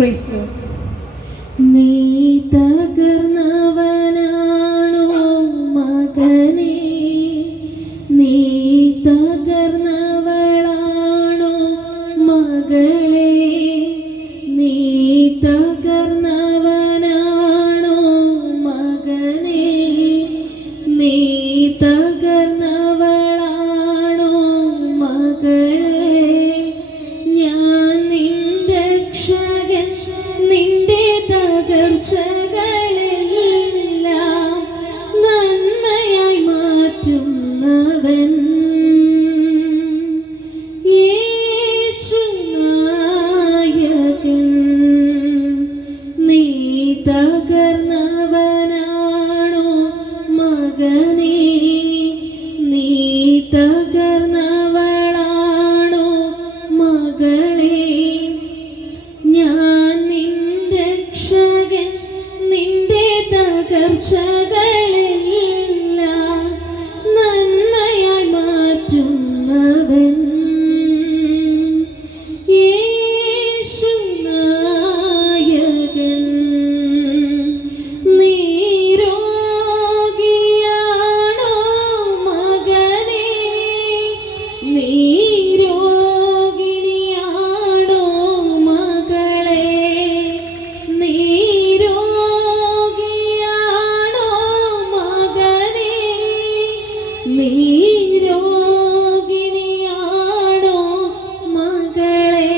നീ തകർന്നവനാണോ മകനേ, നീ തകർന്നവളാണോ മകളേ, നീ തകർന്നവനാണോ മകനേ, നീ തകർന്നവളാണോ മകളേ, ഞാൻ നിന്റെ രക്ഷകൻ, നിന്റെ തകർച്ചകളെല്ലാം നന്മയായി മാറ്റുന്നവൻ. യേശുനായകൻ, നീ തകർന്നവനാണോ മകനേ, നീ തകർന്നവളാണോ മകളേ, ഞാൻ നിന്റെ രക്ഷകൻ, നിന്റെ തകർച്ചകളെല്ലാം നന്മയായി മാറ്റുന്നവൻ. യേശുനായകൻ, നീ രോഗിയാണോ മകനേ, നീ രോഗിണിയാണോ മകളേ, നീ രോഗിയാണോ മകനേ, നീ രോഗിണിയാണോ മകളേ,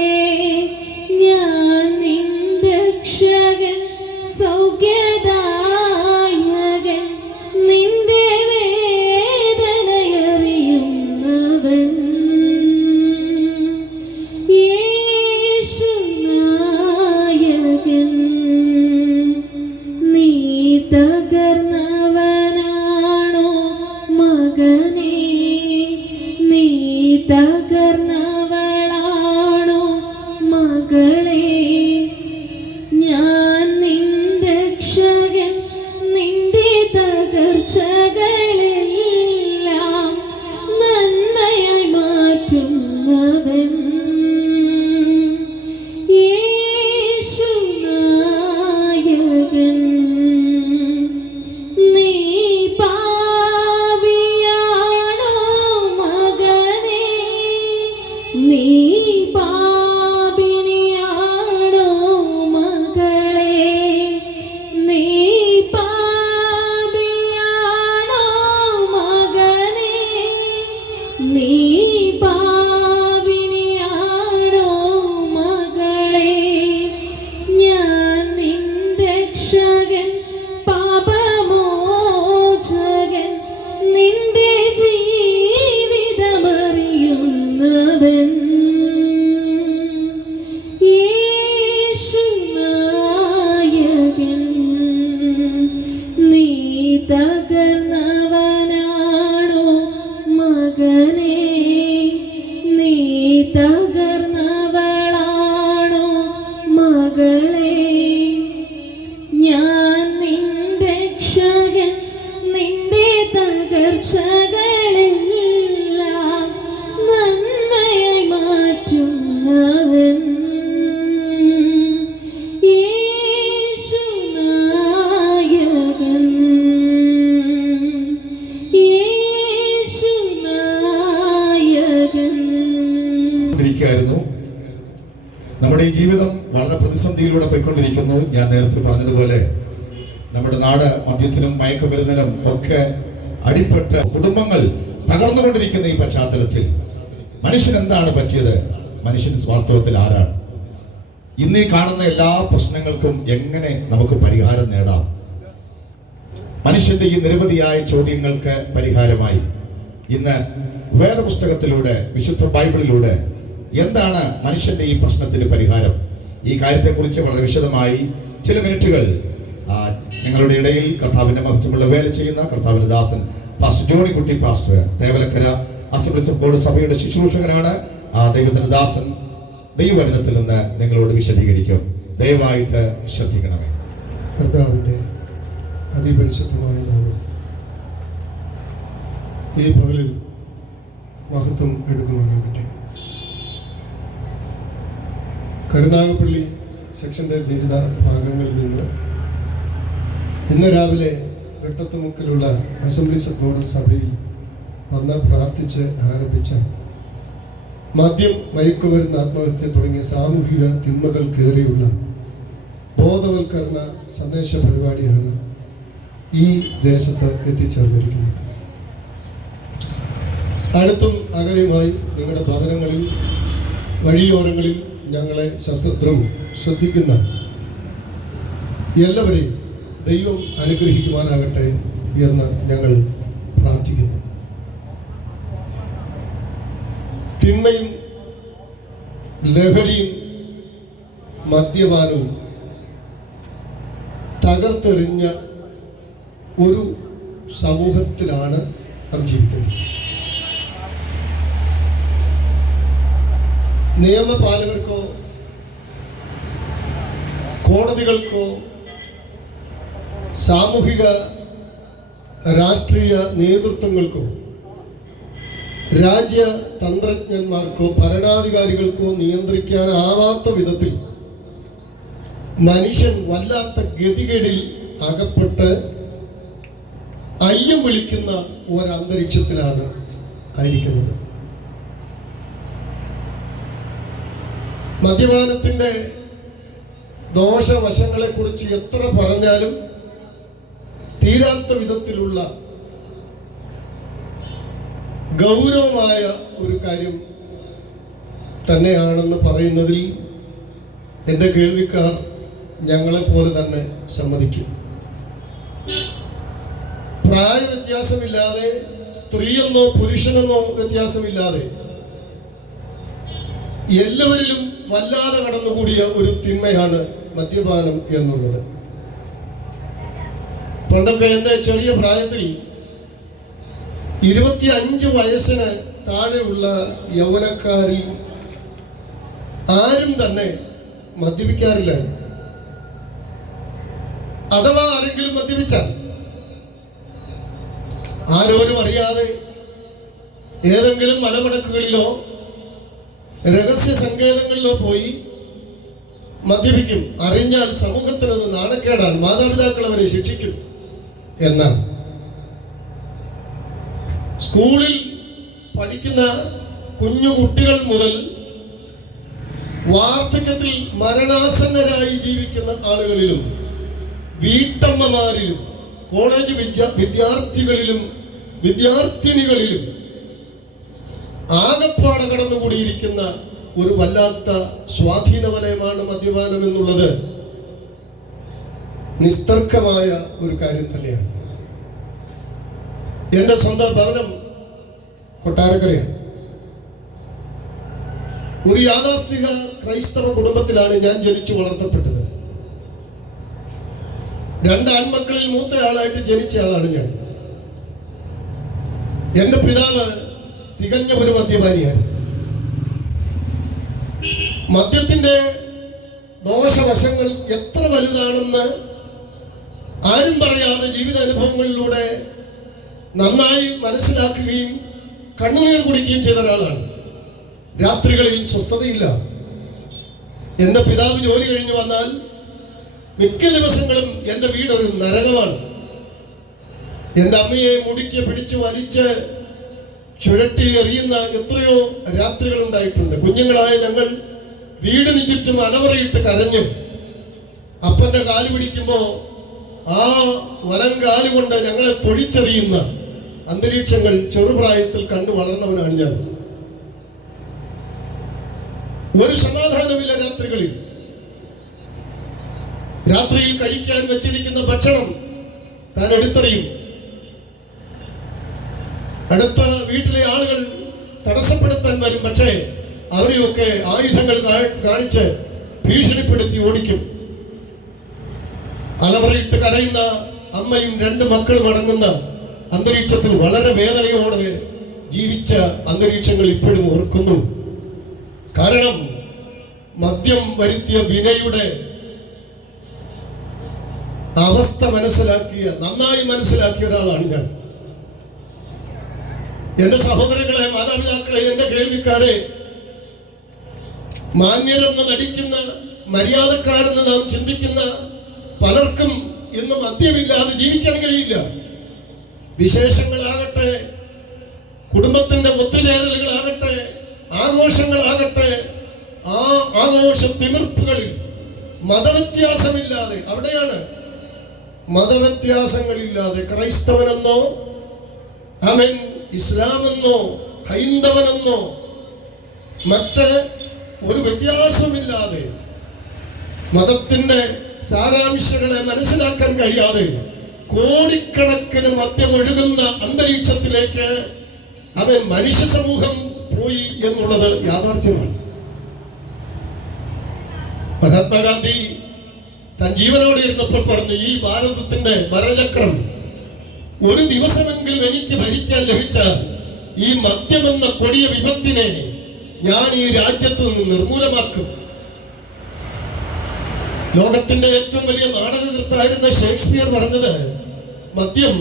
ഞാൻ നിന്റെ രക്ഷകൻ, സൗഖ്യദായകൻ, നിന്റെ വേദനയറിയുന്നവൻ. യേശുനായകൻ, നീ തകർന്നവനാണോ മകനേ, നീ തകർന്നവളാണോ മകളേ, ഞാൻ നിന്റെ രക്ഷകൻ, നിന്റെ തകർച്ചകളെല്ലാം നന്മയായി മാറ്റുന്നവൻ. യേശുനായകൻ, നീ പാപിയാണോ മകനേ, നീ പാപിനിയാണോ മകളേ, നീ പാപിയാണോ മകനേ, നീ പാപിനിയാണോ മകളേ, ഞാൻ നിന്റെ രക്ഷകൻ, പാപമോചകൻ, നിന്റെ ജീവിതമറിയുന്നവൻ. യേശുനായകൻ, നീ തകർന്നവനാണോ മകനേ, നീ തകർന്നവളാണോ മകളേ, ഞാൻ നിന്റെ രക്ഷകൻ, നിന്റെ തകർച്ചകളെല്ലാം നന്മയായി മാറ്റുന്നവൻ. യേശുനായകൻ, യേശുനായകൻ. നമ്മുടെ ഈ ജീവിതം വളരെ പ്രതിസന്ധിയിലൂടെ പോയിക്കൊണ്ടിരിക്കുന്നു. ഞാൻ നേരത്തെ പറഞ്ഞതുപോലെ നമ്മുടെ നാട് മദ്യത്തിനും മയക്കുമരുന്നിനും ഒക്കെ അടിപ്പെട്ട് കുടുംബങ്ങൾ തകർന്നുകൊണ്ടിരിക്കുന്ന ഈ പശ്ചാത്തലത്തിൽ മനുഷ്യൻ എന്താണ് പറ്റിയത്? മനുഷ്യൻ വാസ്തവത്തിൽ ആരാണ്? ഇന്നീ കാണുന്ന എല്ലാ പ്രശ്നങ്ങൾക്കും എങ്ങനെ നമുക്ക് പരിഹാരം നേടാം? മനുഷ്യന്റെ ഈ നിരവധിയായ ചോദ്യങ്ങൾക്ക് പരിഹാരമായി ഇന്ന് വേദപുസ്തകത്തിലൂടെ, വിശുദ്ധ ബൈബിളിലൂടെ എന്താണ് മനുഷ്യന്റെ ഈ പ്രശ്നത്തിന് പരിഹാരം? ഈ കാര്യത്തെക്കുറിച്ച് വളരെ വിശദമായി ചില മിനിറ്റുകൾ ഞങ്ങളുടെ ഇടയിൽ കർത്താവിന്റെ മഹത്വമുള്ള വേല ചെയ്യുന്ന കർത്താവിന്റെ ദാസൻ pastor Johnykutty pastor, Thevalakkara assemblies of God സഭയുടെ ശുശ്രൂഷകനാണ്. ആ ദൈവത്തിന്റെ ദാസൻ ദൈവവചനത്തിൽ നിന്ന് നിങ്ങളോട് വിശദീകരിക്കും. ദയവായിട്ട് ശ്രദ്ധിക്കണമേ. കർത്താവിന്റെ അതിപരിശുദ്ധമായ നാമം ഈ പകലിൽ മഹത്വം എടുക്കുവാനാകട്ടെ. കരുനാഗപ്പള്ളി സെക്ഷൻ്റെ വിവിധ ഭാഗങ്ങളിൽ നിന്ന് ഇന്ന് രാവിലെ വെട്ടത്തുമുക്കിലുള്ള അസംബ്ലീസ് ഓഫ് ഗോഡ് സഭയിൽ വന്ന് പ്രാർത്ഥിച്ച് ആരംഭിച്ച മദ്യം, മയക്കുമരുന്ന്, ആത്മഹത്യ തുടങ്ങിയ സാമൂഹിക തിന്മകൾക്കേറെയുള്ള ബോധവൽക്കരണ സന്ദേശ പരിപാടിയാണ് ഈ ദേശത്ത് എത്തിച്ചേർന്നിരിക്കുന്നത്. അടുത്തും അകലെയുമായി നിങ്ങളുടെ ഭവനങ്ങളിൽ, വഴിയോരങ്ങളിൽ ഞങ്ങളെ സശ്രദ്ധം ശ്രദ്ധിക്കുന്ന എല്ലാവരെയും ദൈവം അനുഗ്രഹിക്കുവാനാകട്ടെ എന്ന് ഞങ്ങൾ പ്രാർത്ഥിക്കുന്നു. തിന്മയും ലഹരിയും മദ്യപാനവും തകർത്തെറിഞ്ഞ ഒരു സമൂഹത്തിലാണ് നാം ജീവിക്കുന്നത്. നിയമപാലകർക്കോ കോടതികൾക്കോ സാമൂഹിക രാഷ്ട്രീയ നേതൃത്വങ്ങൾക്കോ രാജ്യതന്ത്രജ്ഞന്മാർക്കോ ഭരണാധികാരികൾക്കോ നിയന്ത്രിക്കാനാവാത്ത വിധത്തിൽ മനുഷ്യൻ വല്ലാത്ത ഗതികേടിൽ അകപ്പെട്ട് അയ്യം വിളിക്കുന്ന ഒരന്തരീക്ഷത്തിലാണ് ആയിരിക്കുന്നത്. മദ്യപാനത്തിൻ്റെ ദോഷവശങ്ങളെക്കുറിച്ച് എത്ര പറഞ്ഞാലും തീരാത്ത വിധത്തിലുള്ള ഗൗരവമായ ഒരു കാര്യം തന്നെയാണെന്ന് പറയുന്നതിൽ എൻ്റെ കേൾവിക്കാർ ഞങ്ങളെപ്പോലെ തന്നെ സമ്മതിക്കും. പ്രായ വ്യത്യാസമില്ലാതെ, സ്ത്രീയെന്നോ പുരുഷനെന്നോ വ്യത്യാസമില്ലാതെ എല്ലാവരിലും വല്ലാതെ കടന്നുകൂടിയ ഒരു തിന്മയാണ് മദ്യപാനം എന്നുള്ളത്. പണ്ടൊക്കെ എൻ്റെ ചെറിയ പ്രായത്തിൽ 25 വയസ്സിന് താഴെയുള്ള യൗവനക്കാരിൽ ആരും തന്നെ മദ്യപിക്കാറില്ല. അഥവാ ആരെങ്കിലും മദ്യപിച്ചാൽ ആരോരും അറിയാതെ ഏതെങ്കിലും മലമടക്കുകളിലോ രഹസ്യ സങ്കേതങ്ങളിലോ പോയി മദ്യപിക്കും. അറിഞ്ഞാൽ സമൂഹത്തിനത് നാണക്കേടാണ്, മാതാപിതാക്കൾ അവരെ ശിക്ഷിക്കും. എന്നാൽ സ്കൂളിൽ പഠിക്കുന്ന കുഞ്ഞു കുട്ടികൾ മുതൽ വാർദ്ധക്യത്തിൽ മരണാസന്നരായി ജീവിക്കുന്ന ആളുകളിലും വീട്ടമ്മമാരിലും കോളേജ് വിദ്യാർത്ഥികളിലും വിദ്യാർത്ഥിനികളിലും ആകപ്പാടെ കടന്നുകൂടിയിരിക്കുന്ന ഒരു വല്ലാത്ത സ്വാധീന വലയമാണ് മദ്യപാനം എന്നുള്ളത് നിസ്തർക്കമായ ഒരു കാര്യം തന്നെയാണ്. എൻ്റെ സ്വന്തം ഭവനം കൊട്ടാരക്കരയാണ്. ഒരു യാഥാസ്ഥിക ക്രൈസ്തവ കുടുംബത്തിലാണ് ഞാൻ ജനിച്ചു വളർത്തപ്പെട്ടത്. 2 ആൺമക്കളിൽ മൂത്തയാളായിട്ട് ജനിച്ച ആളാണ് ഞാൻ. എൻ്റെ പിതാവ് തികഞ്ഞ ഒരു മദ്യപാനിയായിരുന്നു. മദ്യത്തിന്റെ ദോഷവശങ്ങൾ എത്ര വലുതാണെന്ന് ആരും പറയാതെ ജീവിതാനുഭവങ്ങളിലൂടെ നന്നായി മനസ്സിലാക്കുകയും കണ്ണുനീർ കുടിക്കുകയും ചെയ്ത ഒരാളാണ്. രാത്രികളിൽ സ്വസ്ഥതയില്ല. എൻ്റെ പിതാവ് ജോലി കഴിഞ്ഞു വന്നാൽ മിക്ക ദിവസങ്ങളും എൻ്റെ വീടൊരു നരകമാണ്. എൻ്റെ അമ്മയെ മുടിക്ക് പിടിച്ചു വലിച്ച് ചുരട്ടി എറിയുന്ന എത്രയോ രാത്രികൾ ഉണ്ടായിട്ടുണ്ട്. കുഞ്ഞുങ്ങളായ ഞങ്ങൾ വീടിന് ചുറ്റും അലവറയിട്ട് കരഞ്ഞു. അപ്പൻ്റെ കാല് പിടിക്കുമ്പോ ആ വലം കാലുകൊണ്ട് ഞങ്ങളെ തൊഴിച്ചെറിയുന്ന അന്തരീക്ഷങ്ങൾ ചെറുപ്രായത്തിൽ കണ്ടു വളർന്നവനാണ് ഞാൻ. ഒരു സമാധാനമില്ല രാത്രികളിൽ. രാത്രിയിൽ കഴിക്കാൻ വെച്ചിരിക്കുന്ന ഭക്ഷണം താൻ എടുത്തെറിയും. അടുത്ത വീട്ടിലെ ആളുകൾ തടസ്സപ്പെടുത്താൻ വരും. പക്ഷേ അവരെയൊക്കെ ആയുധങ്ങൾ കാണിച്ച് ഭീഷണിപ്പെടുത്തി ഓടിക്കും. അലവറയിട്ട് കരയുന്ന അമ്മയും 2 മക്കളും അടങ്ങുന്ന അന്തരീക്ഷത്തിൽ വളരെ വേദനയോടെ ജീവിച്ച അന്തരീക്ഷങ്ങൾ ഇപ്പോഴും ഓർക്കുന്നു. കാരണം മദ്യം വരുത്തിയ വിനയുടെ അവസ്ഥ നന്നായി മനസ്സിലാക്കിയ ഒരാളാണ് ഞാൻ. എന്റെ സഹോദരങ്ങളെ, മാതാപിതാക്കളെ, എന്റെ കേൾവിക്കാരെ, മാന്യരെന്ന് നടിക്കുന്ന, മര്യാദക്കാരെന്ന് നാം ചിന്തിക്കുന്ന പലർക്കും ഇന്ന് മദ്യമില്ലാതെ ജീവിക്കാൻ കഴിയില്ല. വിശേഷങ്ങളാകട്ടെ, കുടുംബത്തിന്റെ ഒത്തുചേരലുകളാകട്ടെ, ആഘോഷങ്ങളാകട്ടെ, ആ ആഘോഷ തിമിർപ്പുകളിൽ മതവ്യത്യാസമില്ലാതെ, അവിടെയാണ് മതവ്യത്യാസങ്ങളില്ലാതെ ക്രൈസ്തവനെന്നോ അവൻ ഇസ്ലാമെന്നോ ഹൈന്ദവനെന്നോ മറ്റ് ഒരു വ്യത്യാസമില്ലാതെ മതത്തിന്റെ സാരാംശങ്ങളെ മനസ്സിലാക്കാൻ കഴിയാതെ കോടിക്കണക്കിന് മദ്യമൊഴുകുന്ന അന്തരീക്ഷത്തിലേക്ക് അവൻ മനുഷ്യ സമൂഹം പോയി എന്നുള്ളത് യാഥാർത്ഥ്യമാണ്. മഹാത്മാഗാന്ധി താൻ ജീവനോടെ ഇരുന്നപ്പോൾ പറഞ്ഞു, ഈ ഭാരതത്തിന്റെ ഭരചക്രം ഒരു ദിവസമെങ്കിലും എനിക്ക് ഭരിക്കാൻ ലഭിച്ച ഈ മദ്യമെന്ന കൊടിയ വിപത്തിനെ ഞാൻ ഈ രാജ്യത്ത് നിന്ന് നിർമൂലമാക്കും. ലോകത്തിന്റെ ഏറ്റവും വലിയ നാടകകൃത്തായിരുന്ന ഷേക്സ്പിയർ പറഞ്ഞത്, മദ്യം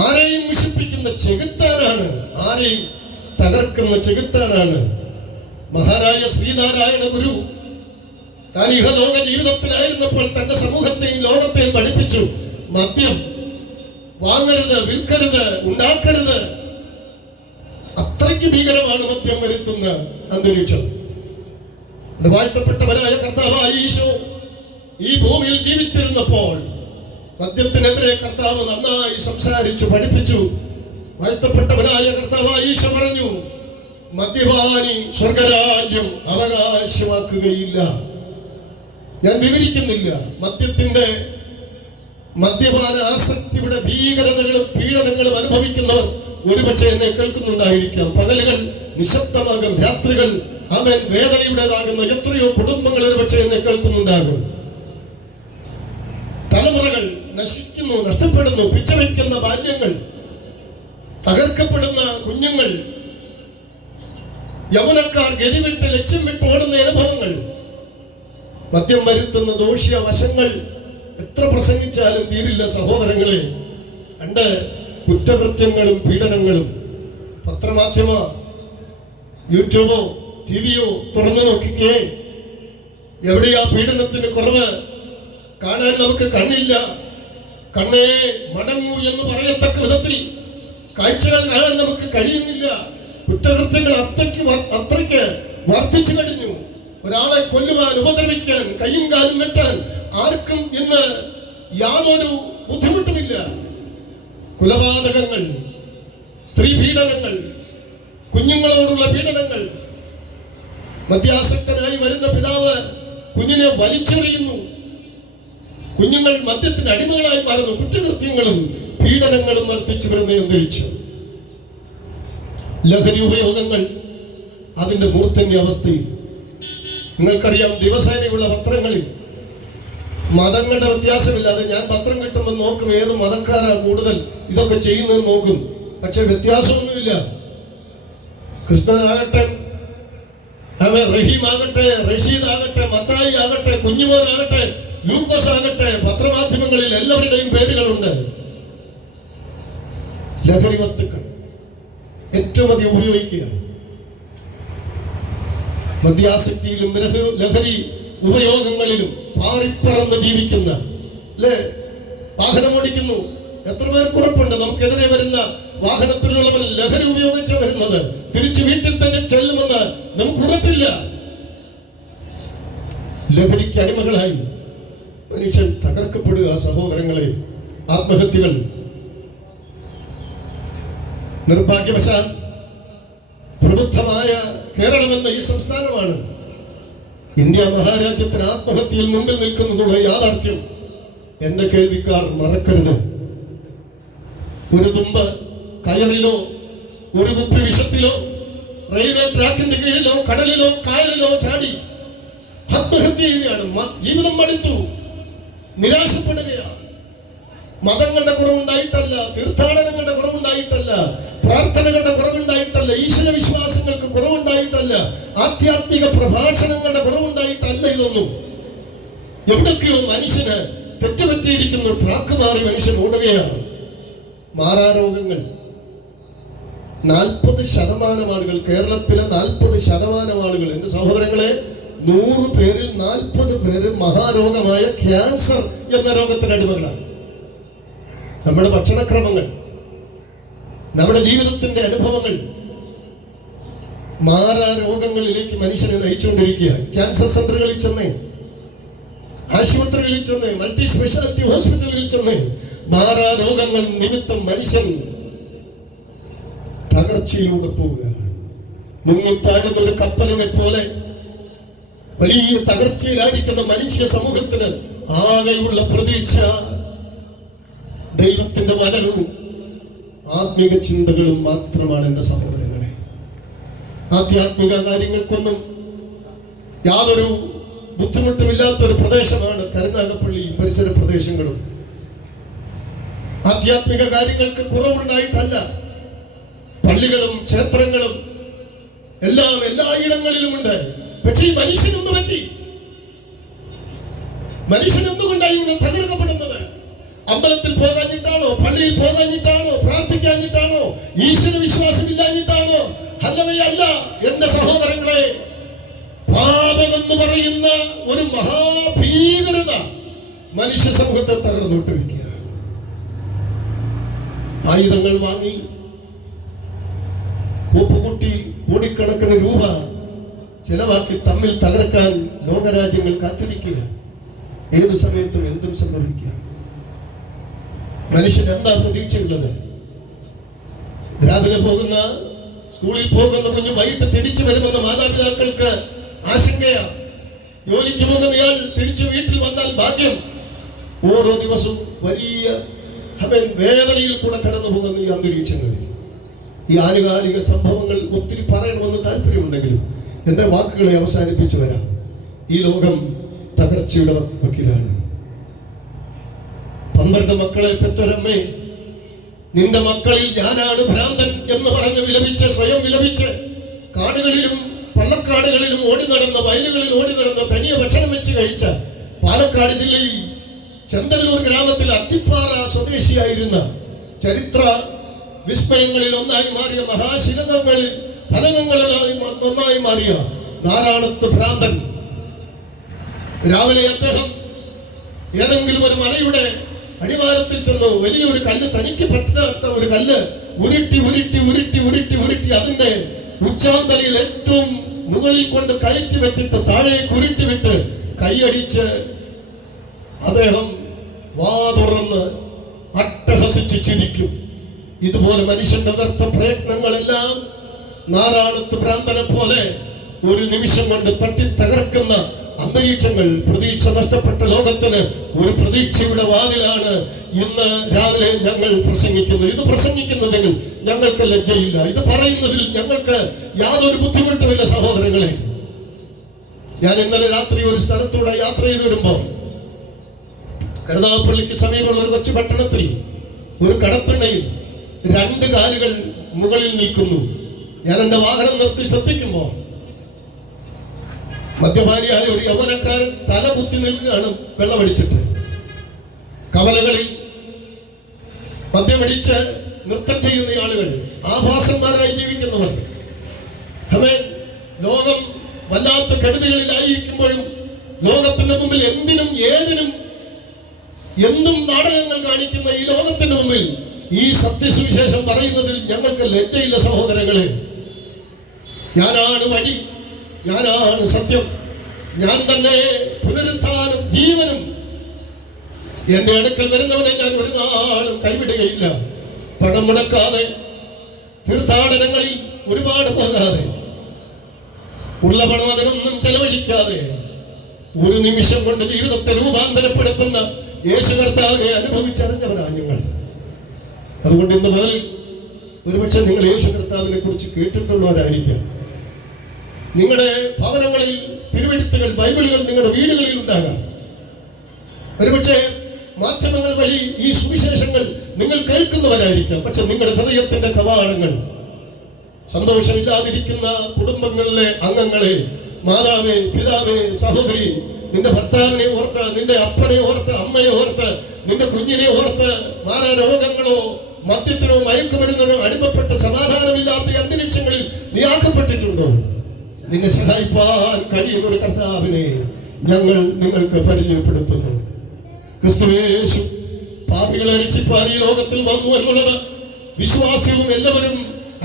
ആരെയും മുഷിപ്പിക്കുന്ന ചെകുത്താനാണ്, ആരെയും തകർക്കുന്ന ചെകുത്താനാണ്. മഹാരാജ ശ്രീനാരായണ ഗുരു താൻ ഇഹലോക ജീവിതത്തിലായിരുന്നപ്പോൾ തന്റെ സമൂഹത്തെയും ലോകത്തെയും പഠിപ്പിച്ചു, മദ്യം വാങ്ങരുത്, വിൽക്കരുത്, ഉണ്ടാക്കരുത്. അത്രയ്ക്ക് ഭീകരമാണ് മദ്യം വരുത്തുന്ന അന്തരീക്ഷം. വാഴ്ത്തപ്പെട്ടവരായ കർത്താവായ ഈശോ ഈ ഭൂമിയിൽ ജീവിച്ചിരുന്നപ്പോൾ മദ്യത്തിനെതിരെ കർത്താവ് നന്നായി സംസാരിച്ചു, പഠിപ്പിച്ചു. വാഴ്ത്തപ്പെട്ടവരായ കർത്താവായ ഈശോ പറഞ്ഞു, മദ്യപാനി സ്വർഗരാജ്യം അവകാശമാക്കുകയില്ല. ഞാൻ വിവരിക്കുന്നില്ല. മദ്യപാന ആസക്തിയുടെ ഭീകരതകളും പീഡനങ്ങളും അനുഭവിക്കുന്നവർ ഒരുപക്ഷെ എന്നെ കേൾക്കുന്നുണ്ടായിരിക്കാം. പകലുകൾ നിശബ്ദമാകും, രാത്രികൾ അവൻ വേദനയുടേതാകുന്ന എത്രയോ കുടുംബങ്ങൾ ഒരുപക്ഷെ എന്നെ കേൾക്കുന്നുണ്ടാകും. തലമുറകൾ നശിക്കുന്നു, നഷ്ടപ്പെടുന്നു, പിച്ചവയ്ക്കുന്ന ബാല്യങ്ങൾ, തകർക്കപ്പെടുന്ന കുഞ്ഞുങ്ങൾ, യൗവനക്കാർ ഗതിവിട്ട് ലക്ഷ്യം വിട്ട് ഓടുന്ന അനുഭവങ്ങൾ, മദ്യം വരുത്തുന്ന ദോഷ്യ വശങ്ങൾ എത്ര പ്രസംഗിച്ചാലും തീരില്ല സഹോദരങ്ങളെ. രണ്ട് കുറ്റകൃത്യങ്ങളും പീഡനങ്ങളും. പത്രമാധ്യമ, യൂട്യൂബോ ടിവിയോ തുറന്നു നോക്കിക്കേ, എവിടെയാ പീഡനത്തിന് കുറവ്? കാണാൻ നമുക്ക് കണ്ണില്ല. കണ്ണേ മടങ്ങൂ എന്ന് പറയത്തക്ക വിധത്തിൽ കാഴ്ചകൾ കാണാൻ നമുക്ക് കഴിയുന്നില്ല. കുറ്റകൃത്യങ്ങൾ അത്രയ്ക്ക് വർദ്ധിച്ചു കഴിഞ്ഞു. ഒരാളെ കൊല്ലുവാൻ, ഉപദ്രവിക്കാൻ, കയ്യും കാലും വെട്ടാൻ ആർക്കും ഇന്ന് യാതൊരു ബുദ്ധിമുട്ടുമില്ല. കൊലപാതകങ്ങൾ, സ്ത്രീ പീഡനങ്ങൾ, കുഞ്ഞുങ്ങളോടുള്ള പീഡനങ്ങൾ. മദ്യാസക്തനായി വരുന്ന പിതാവ് കുഞ്ഞിനെ വലിച്ചെറിയുന്നു. കുഞ്ഞുങ്ങൾ മദ്യത്തിന് അടിമകളായി മാറുന്നു. കുറ്റകൃത്യങ്ങളും പീഡനങ്ങളും വർദ്ധിച്ചു വരുന്ന അന്തരീക്ഷം. ലഹരി ഉപയോഗങ്ങൾ അതിന്റെ മൂർധന്യ അവസ്ഥയിൽ. നിങ്ങൾക്കറിയാം, ദിവസേനയുള്ള പത്രങ്ങളിൽ മതങ്ങളുടെ വ്യത്യാസമില്ലാതെ, ഞാൻ പത്രം കിട്ടുമ്പോൾ നോക്കും ഏത് മതക്കാരാ കൂടുതൽ ഇതൊക്കെ ചെയ്യുന്നത് നോക്കും. പക്ഷെ വ്യത്യാസമൊന്നുമില്ല. കൃഷ്ണനാകട്ടെ, റഹീം ആകട്ടെ, റഷീദ് ആകട്ടെ, മത്തായി ആകട്ടെ, കുഞ്ഞുമോൻ ആകട്ടെ, ലൂക്കോസ് ആകട്ടെ, പത്രമാധ്യമങ്ങളിൽ എല്ലാവരുടെയും പേരുകളുണ്ട്. ലഹരി വസ്തുക്കൾ ഏറ്റവും അധികം ഉപയോഗിക്കുക. മദ്യാസക്തിയിലും ലഹരി ഉപയോഗങ്ങളിലും പാറിപ്പറന്ന് ജീവിക്കുന്ന, അല്ലേ? വാഹനം ഓടിക്കുന്നു. എത്ര പേർക്ക് ഉറപ്പുണ്ട് നമുക്കെതിരെ വരുന്ന വാഹനത്തിലുള്ളവൻ ലഹരി ഉപയോഗിച്ച് വരുന്നത് തിരിച്ചു വീട്ടിൽ തന്നെ ചെല്ലുമെന്ന് നമുക്ക് ഉറപ്പില്ല. ലഹരിക്ക് അടിമകളായി മനുഷ്യൻ തകർക്കപ്പെടുക. സഹോദരങ്ങളെ, ആത്മഹത്യകൾ. നിർഭാഗ്യവശാൽ പ്രബുദ്ധമായ കേരളമെന്ന ഈ സംസ്ഥാനമാണ് ഇന്ത്യ മഹാരാജ്യത്തിന് ആത്മഹത്യയിൽ മുമ്പിൽ നിൽക്കുന്നതുള്ള യാഥാർത്ഥ്യം എന്റെ കേൾവിക്കാർ മറക്കരുത്. ഒരു തുമ്പ് കയറിലോ, ഒരു കുപ്പി വിഷത്തിലോ, റെയിൽവേ ട്രാക്കിന്റെ കീഴിലോ, കടലിലോ, കായലിലോ ചാടി ആത്മഹത്യ ചെയ്യുകയാണ്. ജീവിതം മടുത്തു, നിരാശപ്പെടുകയാണ്. മതങ്ങളുടെ കുറവുണ്ടായിട്ടല്ല, തീർത്ഥാടനങ്ങളുടെ കുറവുണ്ടായിട്ടല്ല, പ്രാർത്ഥനകളുടെ കുറവുണ്ടായിട്ടല്ല, ഈശ്വര വിശ്വാസങ്ങൾക്ക് കുറവുണ്ടായിട്ടല്ല, ആധ്യാത്മിക പ്രഭാഷണങ്ങളുടെ കുറവുണ്ടായിട്ടല്ല. ഇതൊന്നും എവിടൊക്കെയോ മനുഷ്യന് തെറ്റുപറ്റിയിരിക്കുന്നു. ട്രാക്ക് മാറി മനുഷ്യൻ ഓടുകയാണ്. മാറാരോഗങ്ങൾ, 40% ആളുകൾ, കേരളത്തിലെ 40% ആളുകൾ, എന്റെ സഹോദരങ്ങളെ, 100 പേരിൽ 40 പേര് മഹാരോഗമായ ക്യാൻസർ എന്ന രോഗത്തിന് അടിമകളാണ്. നമ്മുടെ ഭക്ഷണക്രമങ്ങൾ, നമ്മുടെ ജീവിതത്തിന്റെ അനുഭവങ്ങൾ മാറാ രോഗങ്ങളിലേക്ക് മനുഷ്യനെ നയിച്ചുകൊണ്ടിരിക്കുക. ക്യാൻസർ സെന്ററുകളിൽ ചെന്നേ, ആശുപത്രികളിൽ ചെന്നേ, മൾട്ടി സ്പെഷ്യാലിറ്റി ഹോസ്പിറ്റലുകളിൽ ചെന്നേ, മാറാ രോഗങ്ങൾ നിമിത്തം മനുഷ്യൻ തകർച്ചയിലൂടെ പോവുകയാണ്. മുങ്ങിത്താഴുന്ന ഒരു കപ്പലിനെ പോലെ വലിയ തകർച്ചയിലായിരിക്കുന്ന മനുഷ്യ സമൂഹത്തിന് ആകെയുള്ള പ്രതീക്ഷ ദൈവത്തിന്റെ വചനവും ആത്മീക ചിന്തകളും മാത്രമാണ്. എന്റെ സഹോദരങ്ങളെ, ആധ്യാത്മിക കാര്യങ്ങൾക്കൊന്നും യാതൊരു ബുദ്ധിമുട്ടുമില്ലാത്തൊരു പ്രദേശമാണ് കരുനാഗപ്പള്ളി പരിസര പ്രദേശങ്ങളും. ആധ്യാത്മിക കാര്യങ്ങൾക്ക് കുറവുണ്ടായിട്ടല്ല, പള്ളികളും ക്ഷേത്രങ്ങളും എല്ലാം എല്ലായിടങ്ങളിലുമുണ്ട്. പക്ഷേ ഈ മനുഷ്യനൊന്നു പറ്റി, മനുഷ്യനെന്തുകൊണ്ടാണ് ഇങ്ങനെ തകർക്കപ്പെടുന്നത്? അമ്പലത്തിൽ പോകാഞ്ഞിട്ടാണോ? പള്ളിയിൽ പോകാഞ്ഞിട്ടാണോ? പ്രാർത്ഥിക്കാഞ്ഞിട്ടാണോ? ഈശ്വര വിശ്വാസമില്ലാഞ്ഞിട്ടാണോ? അല്ലവയല്ല എന്റെ സഹോദരങ്ങളെ, പാപമെന്ന് പറയുന്ന ഒരു മഹാഭീകരത മനുഷ്യ സമൂഹത്തെ തകർന്നുകൊണ്ടിരിക്കുക. ആയുധങ്ങൾ വാങ്ങി കൂപ്പുകൂട്ടി കോടിക്കണക്കിന് രൂപ ചെലവാക്കി തമ്മിൽ തകർക്കാൻ ലോകരാജ്യങ്ങൾ കാത്തിരിക്കുക. ഏതു സമയത്തും എന്തും സംഭവിക്കുക. മനുഷ്യൻ എന്താ പ്രതീക്ഷയുള്ളത്? രാവിലെ പോകുന്ന, സ്കൂളിൽ പോകുന്ന കുഞ്ഞ് വൈകിട്ട് തിരിച്ചു വരുമെന്ന മാതാപിതാക്കൾക്ക് ആശങ്കയാ. ജോലിക്ക് പോകുന്നയാൾ തിരിച്ചു വീട്ടിൽ വന്നാൽ ഭാഗ്യം. ഓരോ ദിവസവും വലിയ വേദനയിൽ കൂടെ കടന്നു പോകുന്ന ഈ അന്തരീക്ഷങ്ങളിൽ ഈ ആനുകാലിക സംഭവങ്ങൾ ഒത്തിരി പറയണമെന്ന് താല്പര്യമുണ്ടെങ്കിലും എന്റെ വാക്കുകളെ അവസാനിപ്പിച്ചു വരാം. ഈ ലോകം തകർച്ചയുടെ വക്കിലാണ്. 12 മക്കളെ പെറ്റൊരമ്മേ, നിന്റെ മക്കളിൽ ഞാനാണ് ഭ്രാന്തൻ എന്ന് പറഞ്ഞ് വിലപിച്ച്, സ്വയം വിലപിച്ച്, കാടുകളിലും പള്ളക്കാടുകളിലും ഓടി നടന്ന, വയലുകളിൽ ഓടി നടന്ന, തനിയെ ഭക്ഷണം വെച്ച് കഴിച്ച പാലക്കാട് ജില്ലയിൽ ചെന്തല്ലൂർ ഗ്രാമത്തിൽ അത്തിപ്പാറ സ്വദേശിയായിരുന്ന, ചരിത്ര വിസ്മയങ്ങളിൽ ഒന്നായി മാറിയ, മഹാശിലകങ്ങളിൽ ഫലകങ്ങളിലായി ഒന്നായി മാറിയ നാരായണത്ത് ഭ്രാന്തൻ, രാവിലെ അദ്ദേഹം ഏതെങ്കിലും ഒരു മലയുടെ അടിവാരത്തിൽ ചെന്ന് വലിയൊരു കല്ല്, തനിക്ക് പറ്റാത്ത ഒരു കല്ല് ഉരുട്ടി ഉരുട്ടി ഉരുട്ടി ഉരുട്ടി ഉരുട്ടി അതിന്റെ ഉച്ചാന്തലയിൽ ഏറ്റവും മുകളിൽ കൊണ്ട് കയറ്റി വെച്ചിട്ട് താഴേക്ക് ഉരുട്ടി വിട്ട് കൈയടിച്ച് അദ്ദേഹം വാ തുറന്ന് അട്ടഹസിച്ച് ചിരിക്കും. ഇതുപോലെ മനുഷ്യന്റെ വ്യർത്ഥ പ്രയത്നങ്ങളെല്ലാം നാരായണത്ത് ഭ്രാന്തനെ പോലെ ഒരു നിമിഷം കൊണ്ട് തട്ടി തകർക്കുന്ന അന്തരീക്ഷങ്ങൾ. പ്രതീക്ഷ നഷ്ടപ്പെട്ട ലോകത്തിന് ഒരു പ്രതീക്ഷയുടെ വാതിലാണ് ഇന്ന് രാവിലെ ഞങ്ങൾ പ്രസംഗിക്കുന്നത്. ഇത് പ്രസംഗിക്കുന്നതിൽ ഞങ്ങൾക്ക് ലജ്ജയില്ല, ഇത് പറയുന്നതിൽ ഞങ്ങൾക്ക് യാതൊരു ബുദ്ധിമുട്ടുമില്ല. സഹോദരങ്ങളെ, ഞാൻ ഇന്നലെ രാത്രി ഒരു സ്ഥലത്തൂടെ യാത്ര ചെയ്ത് വരുമ്പോൾ കരുനാഗപ്പള്ളിക്ക് സമീപമുള്ള ഒരു കൊച്ചു പട്ടണത്തിൽ ഒരു കടത്തിണ്ണയിൽ 2 കാലുകൾ മുകളിൽ നിൽക്കുന്നു. ഞാൻ എന്റെ വാഹനം നിർത്തി ശ്രദ്ധിക്കുമ്പോൾ മദ്യപാനിയായ ഒരു യൗവനക്കാരൻ തല കുത്തി നിൽക്കുകയാണ് വെള്ളമടിച്ചിട്ട്. കവലകളിൽ മദ്യമടിച്ച് നൃത്തം ചെയ്യുന്ന ആളുകൾ, ആഭാസന്മാരായി ജീവിക്കുന്നവർ. ലോകം വല്ലാത്ത കെടുതികളിലായിരിക്കുമ്പോഴും ലോകത്തിന്റെ മുമ്പിൽ എന്തിനും ഏതിനും എന്തും നാടകങ്ങൾ കാണിക്കുന്ന ഈ ലോകത്തിന്റെ മുമ്പിൽ ഈ സത്യസുവിശേഷം പറയുന്നതിൽ ഞങ്ങൾക്ക് ലജ്ജയില്ല. സഹോദരങ്ങളെ, ഞാനാണ് വഴി, ഞാനാണ് സത്യം, ഞാൻ തന്നെ പുനരുത്ഥാനം ജീവനും. എന്റെ അടുക്കൽ വരുന്നവനെ ഞാൻ ഒരു നാളും കൈവിടുകയില്ല. പണം മുടക്കാതെ, തീർത്ഥാടനങ്ങളിൽ ഒരുപാട് പോകാതെ, ഉള്ള പണം അതിനൊന്നും ചെലവഴിക്കാതെ, ഒരു നിമിഷം കൊണ്ട് ജീവിതത്തെ രൂപാന്തരപ്പെടുത്തുന്ന യേശു കർത്താവിനെ അനുഭവിച്ചറിഞ്ഞവരാണ് ഞങ്ങൾ. അതുകൊണ്ട് ഇന്ന് മുതൽ ഒരുപക്ഷെ നിങ്ങൾ യേശു കർത്താവിനെ കുറിച്ച് കേട്ടിട്ടുള്ളവരായിരിക്കാം. നിങ്ങളുടെ ഭവനങ്ങളിൽ തിരുവെഴുത്തുകൾ, ബൈബിളുകൾ നിങ്ങളുടെ വീടുകളിൽ ഉണ്ടാകാം. ഒരുപക്ഷെ മാധ്യമങ്ങൾ വഴി ഈ സുവിശേഷങ്ങൾ നിങ്ങൾ കേൾക്കുന്നവരായിരിക്കാം. പക്ഷെ നിങ്ങളുടെ ഹൃദയത്തിന്റെ കവാടങ്ങൾ, സന്തോഷമില്ലാതിരിക്കുന്ന കുടുംബങ്ങളിലെ അംഗങ്ങളെ, മാതാവേ, പിതാവേ, സഹോദരി, നിന്റെ ഭർത്താവിനെ ഓർത്ത്, നിന്റെ അപ്പനെ ഓർത്ത്, അമ്മയെ ഓർത്ത്, നിന്റെ കുഞ്ഞിനെ ഓർത്ത്, മാറാ രോഗങ്ങളോ മദ്യത്തിനോ മയക്കുമരുന്നിനോ അടിമപ്പെട്ട് സമാധാനമില്ലാത്ത അന്തരീക്ഷങ്ങളിൽ നീ ആക്കപ്പെട്ടിട്ടുണ്ടോ? നിന്നെ സഹായിപ്പാൻ കഴിയുന്ന ഒരു കർത്താവിനെ ഞങ്ങൾ നിങ്ങൾക്ക് പരിചയപ്പെടുത്തുന്നു. ക്രിസ്തുയേശു പാപികളെ രക്ഷിപ്പാൻ ഈ ലോകത്തിൽ വന്നു എന്നുള്ളത് വിശ്വാസിയും എല്ലാവരും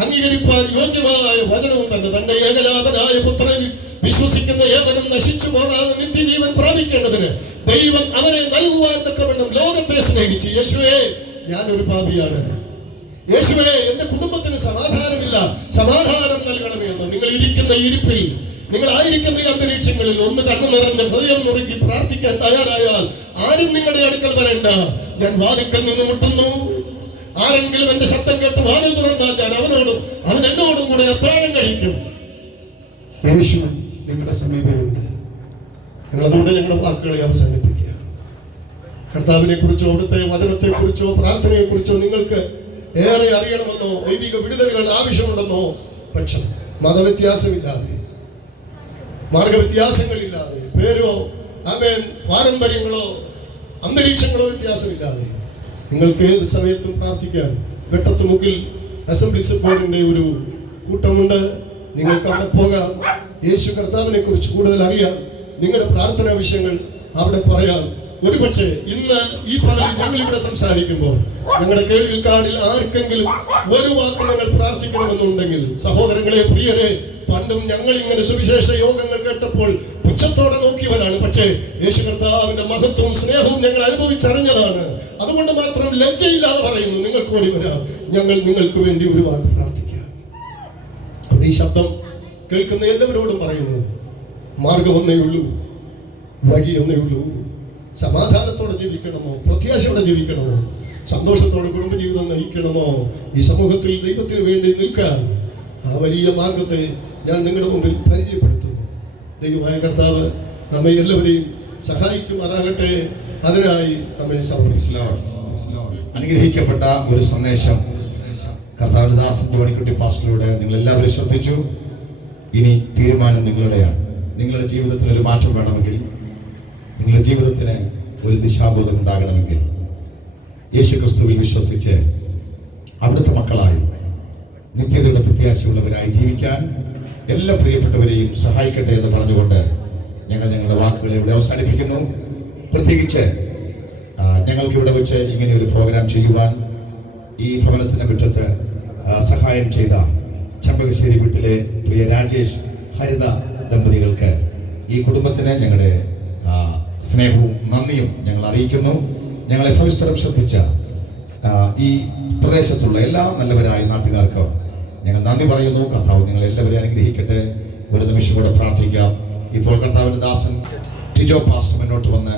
അംഗീകരിപ്പാൻ യോഗ്യമായ വചനവും തന്നെ. തന്റെ ഏകജാതനായ പുത്രനിൽ വിശ്വസിക്കുന്ന ഏവനും നശിച്ചു പോകാതെ നിത്യജീവൻ പ്രാപിക്കേണ്ടതിന് ദൈവം അവനെ നൽകുവാൻ തക്കവണ്ണം ലോകത്തെ സ്നേഹിച്ചു. യേശുവേ, ഞാനൊരു പാപിയാണ്. യേശുവേ, എന്റെ കുടുംബത്തിന് സമാധാനമില്ല, സമാധാനം നൽകണമേ എന്ന് നിങ്ങൾ ഇരിക്കുന്ന ഇരിപ്പിൽ, നിങ്ങളായിരിക്കുന്ന ഈ അന്തരീക്ഷങ്ങളിൽ ഒന്ന് കണ്ണു നിറഞ്ഞ് ഹൃദയം മുറുക്കി പ്രാർത്ഥിക്കാൻ തയ്യാറായാൽ ആരും നിങ്ങളുടെ അടുക്കൽ വരേണ്ട. ഞാൻ വാതിൽക്കൽ നിന്ന് മുട്ടുന്നു. ആരെങ്കിലും എന്റെ ശബ്ദം കേട്ട് വാതിൽ തുറന്നാൽ ഞാൻ അവനോടും അവൻ എന്നോടും കൂടെ അത്താഴം കഴിക്കും. യേശു നിങ്ങളുടെ സമീപമുണ്ട്. ഞങ്ങളതുകൊണ്ട് ഞങ്ങളുടെ വാക്കുകളെ അവസാനിപ്പിക്കുക. കർത്താവിനെ കുറിച്ചോ അവിടുത്തെ വചനത്തെ കുറിച്ചോ പ്രാർത്ഥനയെ കുറിച്ചോ നിങ്ങൾക്ക് ഏറെ അറിയണമെന്നോ ദൈവിക വിടുതലുകൾ ആവശ്യമുണ്ടെന്നോ പക്ഷം മതവ്യത്യാസമില്ലാതെ, മാർഗവ്യത്യാസങ്ങളില്ലാതെ, പേരോ ആമേൻ പാരമ്പര്യങ്ങളോ അന്തരീക്ഷങ്ങളോ വ്യത്യാസമില്ലാതെ നിങ്ങൾക്ക് ഏത് സമയത്തും പ്രാർത്ഥിക്കാൻ വെട്ടത്തുമുക്കിൽ അസംബ്ലീസ് ബോർഡിന്റെ ഒരു കൂട്ടമുണ്ട്. നിങ്ങൾക്ക് അവിടെ പോകാം. യേശു കർത്താവിനെ കുറിച്ച് കൂടുതൽ അറിയാം. നിങ്ങളുടെ പ്രാർത്ഥനാ വിഷയങ്ങൾ അവിടെ പറയാം. ഒരുപക്ഷെ ഇന്ന് ഈ പകലിൽ ഞങ്ങൾ ഇവിടെ സംസാരിക്കുമ്പോൾ ഞങ്ങളുടെ കേൾവിക്കാരിൽ ആർക്കെങ്കിലും ഒരു വാക്ക് ഞങ്ങൾ പ്രാർത്ഥിക്കണമെന്നുണ്ടെങ്കിൽ, സഹോദരങ്ങളെ, പ്രിയരെ, പണ്ടും ഞങ്ങൾ ഇങ്ങനെ സുവിശേഷ യോഗങ്ങൾ കേട്ടപ്പോൾ പുച്ഛത്തോടെ നോക്കിയവരാണ്. പക്ഷേ യേശു കർത്താവിന്റെ മഹത്വവും സ്നേഹവും ഞങ്ങൾ അനുഭവിച്ചറിഞ്ഞതാണ്. അതുകൊണ്ട് മാത്രം ലജ്ജയില്ലാതെ പറയുന്നു, നിങ്ങൾക്ക് ഓടി വരാം, ഞങ്ങൾ നിങ്ങൾക്ക് വേണ്ടി ഒരു വാക്ക് പ്രാർത്ഥിക്കാം. അവിടെ ഈ ശബ്ദം കേൾക്കുന്ന എല്ലാവരോടും പറയുന്നു, മാർഗം ഒന്നേ ഉള്ളൂ, വഴി ഒന്നേ ഉള്ളൂ. സമാധാനത്തോടെ ജീവിക്കണമോ, പ്രത്യാശയോടെ ജീവിക്കണമോ, സന്തോഷത്തോടെ കുടുംബജീവിതം നയിക്കണമോ, ഈ സമൂഹത്തിൽ ദൈവത്തിന് വേണ്ടി നിൽക്കാൻ ആ വലിയ മാർഗത്തെ ഞാൻ നിങ്ങളുടെ മുമ്പിൽ പരിചയപ്പെടുത്തുന്നു. ദൈവമായ കർത്താവ് നമ്മെ എല്ലാവരെയും സഹായിക്കുമാറാകട്ടെ. അതിനായി നമ്മെ അനുഗ്രഹിക്കപ്പെട്ട ഒരു സന്ദേശം കർത്താവിന്റെ ദാസൻ ജോണിക്കുട്ടി പാസ്റ്ററിലൂടെ നിങ്ങൾ എല്ലാവരും ശ്രദ്ധിച്ചു. ഇനി തീരുമാനം നിങ്ങളുടെയാണ്. നിങ്ങളുടെ ജീവിതത്തിൽ ഒരു മാറ്റം വേണമെങ്കിൽ, നിങ്ങളുടെ ജീവിതത്തിന് ഒരു ദിശാബോധം ഉണ്ടാകണമെങ്കിൽ, യേശു ക്രിസ്തുവിൽ വിശ്വസിച്ച് അവിടുത്തെ മക്കളായി നിത്യതയുടെ പ്രത്യാശയുള്ളവരായി ജീവിക്കാൻ എല്ലാ പ്രിയപ്പെട്ടവരെയും സഹായിക്കട്ടെ എന്ന് പറഞ്ഞുകൊണ്ട് ഞങ്ങൾ ഞങ്ങളുടെ വാക്കുകളെ ഇവിടെ അവസാനിപ്പിക്കുന്നു. പ്രത്യേകിച്ച് ഞങ്ങൾക്ക് ഇവിടെ വെച്ച് ഇങ്ങനെ ഒരു പ്രോഗ്രാം ചെയ്യുവാൻ ഈ ഭവനത്തിന് മുറ്റത്ത് സഹായം ചെയ്ത ചമ്പകശ്ശേരി വീട്ടിലെ പ്രിയ രാജേഷ് ഹരിത ദമ്പതികൾക്ക്, ഈ കുടുംബത്തിന് ഞങ്ങളുടെ സ്നേഹവും നന്ദിയും ഞങ്ങൾ അറിയിക്കുന്നു. ഞങ്ങളെ സവിസ്തരം ശ്രദ്ധിച്ച ഈ പ്രദേശത്തുള്ള എല്ലാ നല്ലവരായ നാട്ടുകാർക്ക് ഞങ്ങൾ നന്ദി പറയുന്നു. കർത്താവ് നിങ്ങൾ എല്ലാവരെയും അനുഗ്രഹിക്കട്ടെ. ഒരു നിമിഷം കൂടെ പ്രാർത്ഥിക്കാം. ഇപ്പോൾ കർത്താവിന്റെ ദാസൻ ടിജോ പാസ്റ്റർ മുന്നോട്ട് വന്ന്,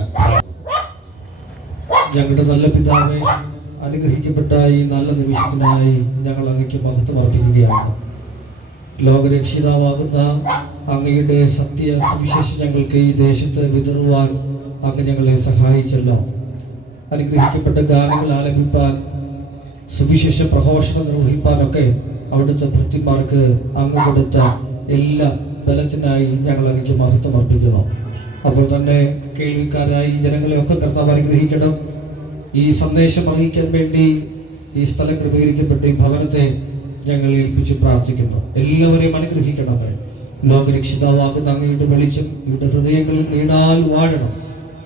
ഞങ്ങളുടെ നല്ല പിതാവേ, അനുഗ്രഹിക്കപ്പെട്ട ഈ നല്ല നിമിഷത്തിനായി ഞങ്ങൾ അങ്ങയ്ക്ക് മഹത്വം അർപ്പിക്കുകയാണ്. ലോകരക്ഷിതാവാകുന്ന അങ്ങയുടെ സത്യ സുവിശേഷം ഞങ്ങൾക്ക് ഈ ദേശത്ത് വിതറുവാൻ അങ്ങ് ഞങ്ങളെ സഹായിച്ചല്ലോ. അനുഗ്രഹിക്കപ്പെട്ട ഗാനങ്ങൾ ആലപിപ്പാൻ, സുവിശേഷ പ്രഘോഷണം നിർവഹിപ്പാനൊക്കെ അവിടുത്തെ ഭൃത്യന്മാർക്ക് അങ്ങ് കൊടുത്ത എല്ലാ ബലത്തിനായി ഞങ്ങൾ അങ്ങയ്ക്ക് മഹത്വം അർപ്പിക്കുന്നു. അപ്പോൾ തന്നെ കേൾവിക്കാരായി ജനങ്ങളെയൊക്കെ കർത്താവ് അനുഗ്രഹിക്കണം. ഈ സന്ദേശം അറിയിക്കാൻ വേണ്ടി ഈ സ്ഥലം ക്രമീകരിക്കപ്പെട്ട ഈ ഭവനത്തെ ഞങ്ങൾ ഏൽപ്പിച്ച് പ്രാർത്ഥിക്കുന്നു. എല്ലാവരെയും അനുഗ്രഹിക്കണമേ. ലോകരക്ഷിതാവാകുന്ന അങ്ങയുടെ വെളിച്ചം ഇവിടെ ഹൃദയങ്ങളിൽ നീണാൽ വാഴണം.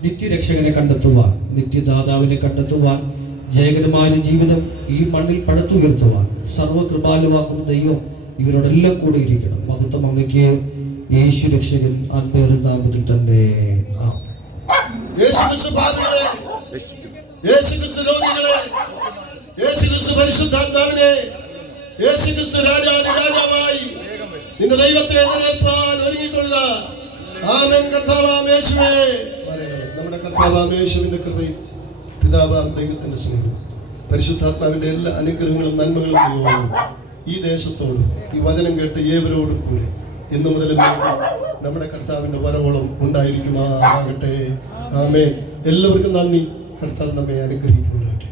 നിത്യരക്ഷകനെ കണ്ടെത്തുവാൻ, നിത്യദാതാവിനെ കണ്ടെത്തുവാൻ, ജയകരമായ ജീവിതം ഈ മണ്ണിൽ പടുത്തുയർത്തുവാൻ സർവകൃപാലുവാക്കുന്ന ദൈവം ഇവരോടെല്ലാം കൂടെ ഇരിക്കണം. മഹത്വം അങ്ങയ്ക്ക് യേശു രക്ഷകൻ അൻപേറും നാമത്തിൽ തന്നെ. പരിശുദ്ധാത്മാവിനെ, യേശുക്രിസ്തു രാജാവായി നിന്റെ ദൈവത്തെ എതിരേൽപ്പാൻ ഒരുങ്ങിക്കൊള്ളുക. ആമേൻ. കർത്താവാം യേശുവേ, നമ്മുടെ കർത്താവാം യേശുവിന്റെ കൃപയും പിതാവാം ദൈവത്തിന്റെ സ്നേഹവും പരിശുദ്ധാത്മാവിന്റെ എല്ലാ അനുഗ്രഹങ്ങളും നന്മകളും ദൈവവും ഈ ദേശത്തോടും ഈ വചനം കേട്ട് ഏവരോടും കൂടെ ഇന്നു മുതൽ നമ്മുടെ കർത്താവിന്റെ വരവോളം ഉണ്ടായിരിക്കുമാറാകട്ടെ. ആമേൻ. എല്ലാവർക്കും നന്ദി. കർത്താവ് നമ്മെ അനുഗ്രഹിക്കുമാറാകട്ടെ.